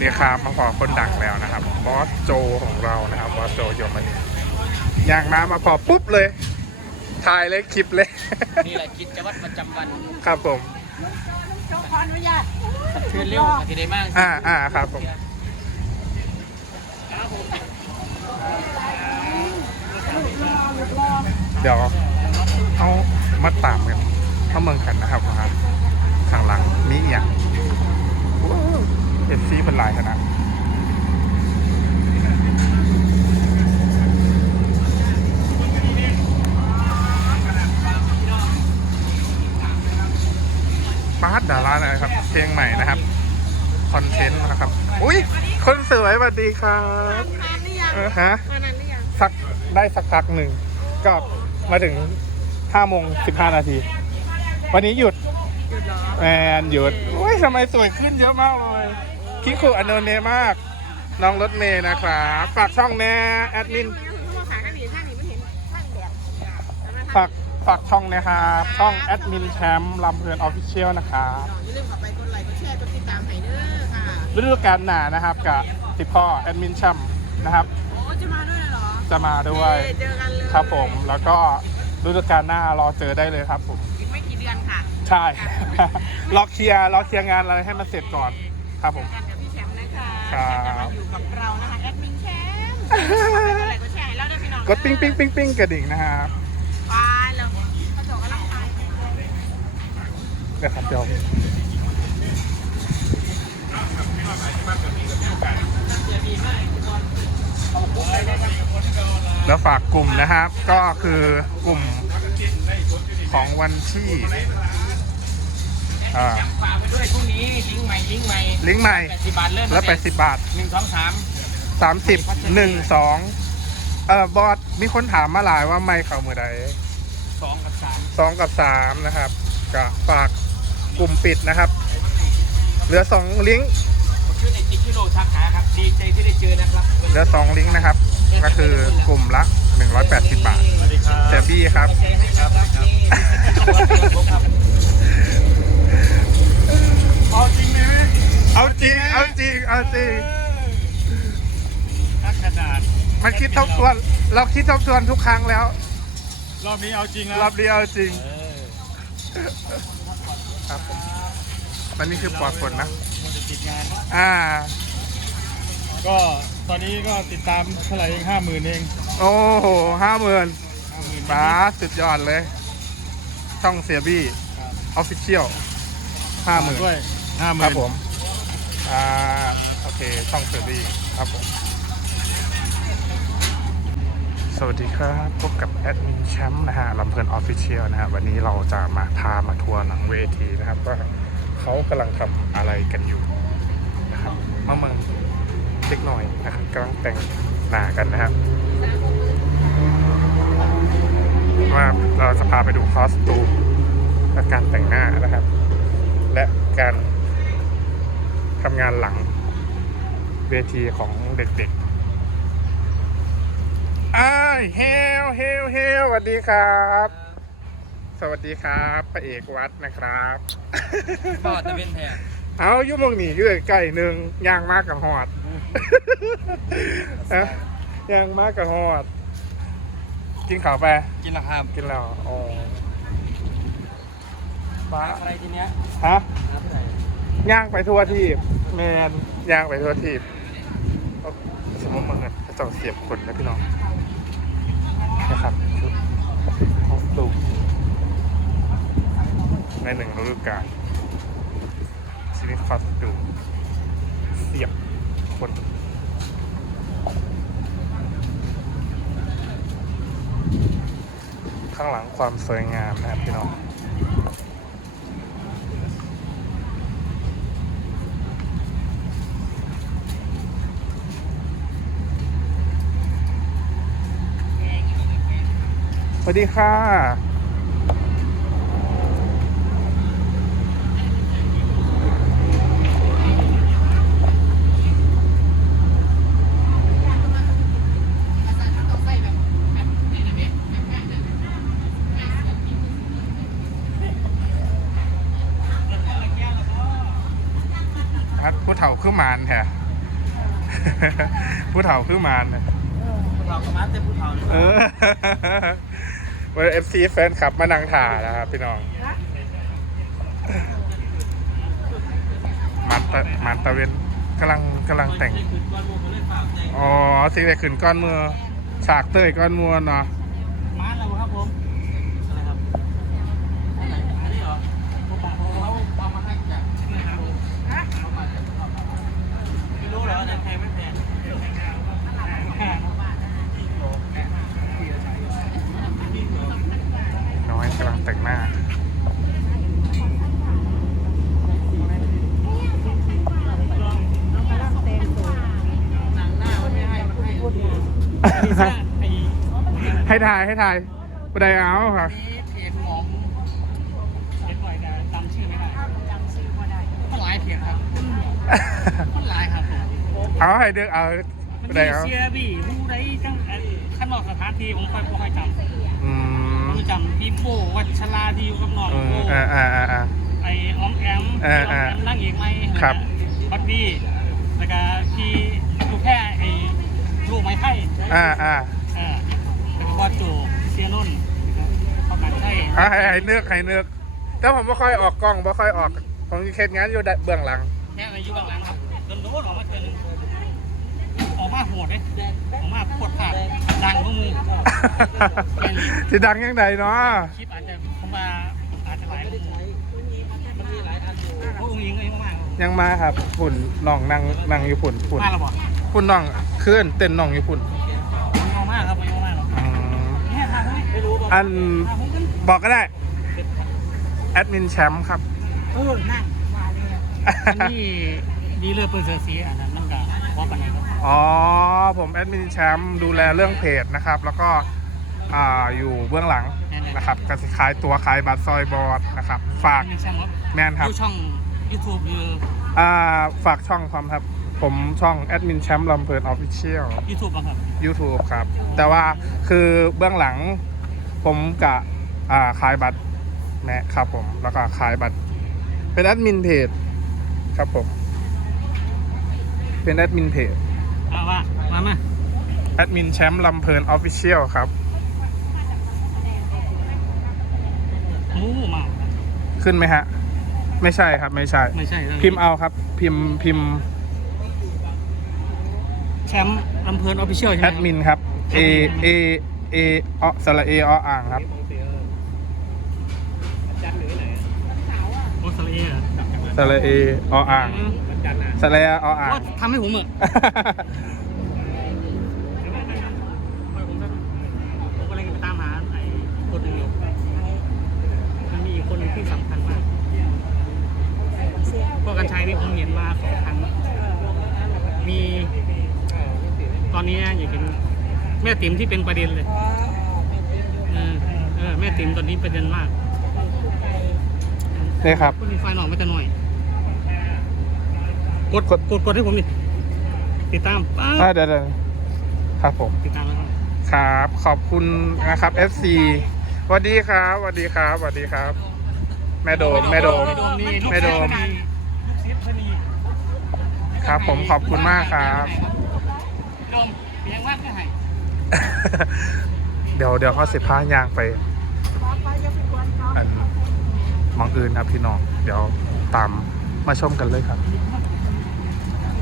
นี่ครับมาขอคนดังแล้วนะครับบอสโจของเรานะครับบอสโจโยมนีอย่างมามาขอปุ๊บเลยถ่ายเลยคลิปเลย นี่แหละกิจวัตรประจำวัน ครับผมขออนุญาตสะเทือนเร็วอาทิตย์ได้มากอ่าอ่าครับผมเดี๋ยวเอามาตามกันเข้าเมืองกันนะครับว่าข้างหลังมีอหย่าง เอฟซีเป็นลายขนาดบาสดารานะครับ เพลงใหม่นะครับ คอนเทนต์นะครับ อุ้ยคนสวยสวัสดีครับนานหรือยังเออฮะมานานหรือยังสักได้สักพักหนึ่ง ก็มาถึง5โมง15 นาที วันนี้หยุด หยุดเหรอ แมนหยุด โอ้ยทำไมสวยขึ้นเยอะมากเลย คิคุอโนเนมาก น้องรถเมย์นะครับฝากช่องแน่แอดมินเพราะว่าขาข้างนี้ข้างนี้มันเห็นข้างแดดฝากฝากช่องนะครับช่องแอดมินแชมป์ลำเพลินออฟฟิเชียลนะครับอย่าลืมเข้าไปกดไลค์กดแชร์กดติดตามให้เด้อค่ะฤดูกาลหนานะครับกับติพ่อแอดมินแชมป์นะครับโอ้จะมาด้วยเหรอจะมาด้วยเจอกันเลยครับผมแล้วก็ฤดูกาลหน้ารอเจอได้เลยครับผมอีกไม่กี่เดือนค่ะ ใช่รอเคลียร์รอเคลียร์งานอะไรให้มันเสร็จก่อนครับผม เจอกันกับพี่แชมป์นะคะครับจะมาอยู่กับเรานะคะแอดมินแชมป์กดไลค์กดแชร์ให้เราด้วยพี่น้องกดปิ้งปิ้งปิ้งปิ้งกระดิ่งนะครับไปแล้วกระจกกำลังไปนะครับเดี๋ยวแล้วฝากกลุ่มนะครับ ก็คือกลุ่มของวันที่ อ่า ฝากไปด้วยพรุ่งนี้ลิงก์ใหม่ลิงก์ใหม่ลิงก์ใหม่ แปดสิบบาทเริ่มแล้ว80บาทหนึ่งสองสาม30 1 2เอ่อบอสมีคนถามมาหลายว่าไม่เข้ามือใดสองกับสามสองกับสามนะครับก็ฝากกลุ่มปิดนะครับ เหลือสองลิงก์ผมชื่อในติ๊กที่โลทักหาครับดีใจที่ได้เจอนะครับเหลือสองลิงก์นะครับ ก็คือกลุ่มละ180บาทสวัสดีครับเสียบี้ครับ ครับ ครับ เอาจริง เอาจริง เอาจริง ถ้าขนาดมันคิดทบทวน เราคิดทบทวนทุกครั้งแล้ว รอบนี้เอาจริงแล้วรอบเดียวเอาจริง เออครับผมวันนี้คือปลอดฝนนะ มันจะติดงาน อ่า ก็ตอนนี้ก็ติดตามเท่าไหร่เองห้าหมื่นเองโอ้โหห้าหมื่นห้าหมื่นป้าสุดยอดเลย ช่องเสียบี้ออฟฟิเชียลห้าหมื่นด้วยห้าหครัมื่บนผม อ่าโอเคช่องเซอร์บี้ครับผมสวัสดีครับพบกับแอดมินแชมป์นะฮะลำเพลินออฟฟิเชียลนะฮะวันนี้เราจะมาพามาทัวร์หลังเวทีนะครับว่าเขากำลังทำอะไรกันอยู่นะครับมาเมืองเล็กหน่อยนะครับกำลังแต่งหน้ากันนะครับว่าเราจะพาไปดูคอสตูมและการแต่งหน้านะครับ และการ ทำงานหลังเวทีของเด็กๆอ้ายเฮลเฮลเฮลสวัสดีครับ สวัสดีครับพระเอกวัดนะครับก็จะเป็นแทนเอาอยุ่หมองหนีอยู่ใกล้ๆหนึ่งย่างมากกับหอดอะย่างมากกับหอด กินข้าวไป กินละครับกินแล้วอ๋อป้าอะไรทีเนี้ยฮะ น้ำไหนย่างไปทั่วที่ แมนย่างไปทั่วที่เอาสมมติมึงอะจะต้องเสียบคนนะพี่น้องนะครับชุดคอสตูมในหนึ่งฤดูกาลชีวิตคอสตูมเสียบคนข้างหลังความสวยงามนะครับพี่น้อง วัสดีค่ะ ผู้เฒ่าคือมานแท้ผู้เฒ่าคือมารนะผู้ากับมาเต็มผู้เฒ่าเลยเออวันเอฟซีแฟนคลับมานั่งถ่าแล้วครับพี่น้องมันตะมันตะเวนกำลังกำลังแต่งนี่คือก้อนมูลเขาเลยฝากใจอ๋อสิ่งใดขึ้นก้อนมือฉากเต้ยก้อนมือเนาะมาแล้วครับผมอะไรครับอันไหนอันนี้เหรอผมบอกเขาเอามาให้จากที่ไหนครับเอามาจากไม่รู้เหรอเนี่ยแพงไม่แพง น้อยกำลัง แต่งหน้าหนังหน้ามันไม่ให้มันให้พูดให้ถ่ายให้ถ่ายบันไดเอาค่ะนี้เพจของเด็กหน่อยแต่จำชื่อไม่ได้มันหลายเพจครับมันหลายครับผมเอาให้เดือกเอามันบันไดมีเอาเซียบี้ผู้ใดจังอันขั้นนอกสถานที่ผมค่อยบ่ค่อยจำอืมผม จำพี่โบวัชราดีอยู่กับน้องเอโบออ่าอ่าอ่าอ่า ไอ้ออมแอมเออเอออมแอมนั่งเอกไหมครับ บัดดี้แล้วก็พี่ลูกแค่ไอ้ลูกไม้ไผ่อ่าอ่าเออแล้วก็บอสโจเซียนุ่นเขากันใช่อ่าให้ให้เนือกให้เนือกแต่ผมไม่ค่อยออกกล้องไม่ค่อยออกผมเคสงานอยู่เบื้องหลัง แค่อายุบางหลังครับโดนโดนออกมาเทือนึง ออกมาโหดเลยออกมาปวดขาดดังพวกมึงจะดังยังไงเนาะคลิปอาจจะผมว่าอาจจะหลายพวกมึงมันมีหลายอันอยู่พวกมึงยิงก็ยิงมากๆยังมาครับฝุ่นน่องนั่งนั่งอยู่ฝุ่นฝุ่นมาแล้วบอกฝุ่นน่องเคลื่อนเต้นน่องอยู่ฝุ่นมันยอมากครับมันยอมมากหรอกอืมเนี่ยทางนี้ไม่รู้บอกอันทางผมกันบอกก็ได้แอดมินแชมป์ครับเออนั่งอันนี้ดีเลยเปิดเสือสีอันนั้นมันก็ว่าปันไหนครับ อ๋อ ผมแอดมินแชมป์ดูแลเรื่องเพจนะครับ แล้วก็อ่าอยู่เบื้องหลังนะครับกสิขายตัวขายบัตรซอยบอร์ดนะครับ ฝากมีแชมป์ครับแมนครับดูช่อง YouTube อยู่อ่าฝากช่องความครับ ผมช่องแอดมินแชมป์ลำเพลินออฟฟิเชียล YouTube บ้างครับ YouTube ครับ แต่ว่าคือเบื้องหลัง ผมกะอ่าขายบัตรแนะครับผม แล้วก็ขายบัตร เป็นแอดมินเพจครับผม เป็นแอดมินเพจ เอาว่ามามาแอดมินแชมป์ลำเพลินออฟฟิเชียลครับหมูเมาขึ้นไหมฮะ ไม่ใช่ครับ ไม่ใช่ ไม่ใช่พิมพ์เอาครับ พิมพ์พิมพ์แชมป์ลำเพลินออฟฟิเชียลใช่ไหแอมดมินครับ A A A อสระเอออ่างครับจันหรือไหนโอ้สละเอเหรอสระเอออ่างมันจันอะ สระเอออ่างว่าทำให้ผมเหรอะผมกำลังจะไปตามหาไอ้คนหนึ่งอยู่มันมีอีกคนหนึ่งที่สำคัญมากพวกกัญชัยนี่ผมเห็นมาสองครั้งมีตอนนี้อยากเห็นแม่ติ๋มที่เป็นประเด็นเลยเออเออแม่ติ๋มตอนนี้ประเด็นมากนี่ครับคุณมีไฟหน่อยไม่จะหน่อยก ดกดกดกดให้ผมดิติดตามป้าอ่าเดี๋ยวเดี๋ยวครับผมติดตามแล้วครับครับ ขอบคุณนะครับ FC สวัสดีครับสวัสดีครับสวัสดีครับ แม่โดมแม่โดมแม่โดมลูกศิษย์พนีครับ ผมขอบคุณมากครับโดมเพียงมากก็ให้เดี๋ยวเดี๋ยวเขาสิพายางไปอันมองอื่นครับพี่น้อง เดี๋ยวตามมาชมกันเลยครับเ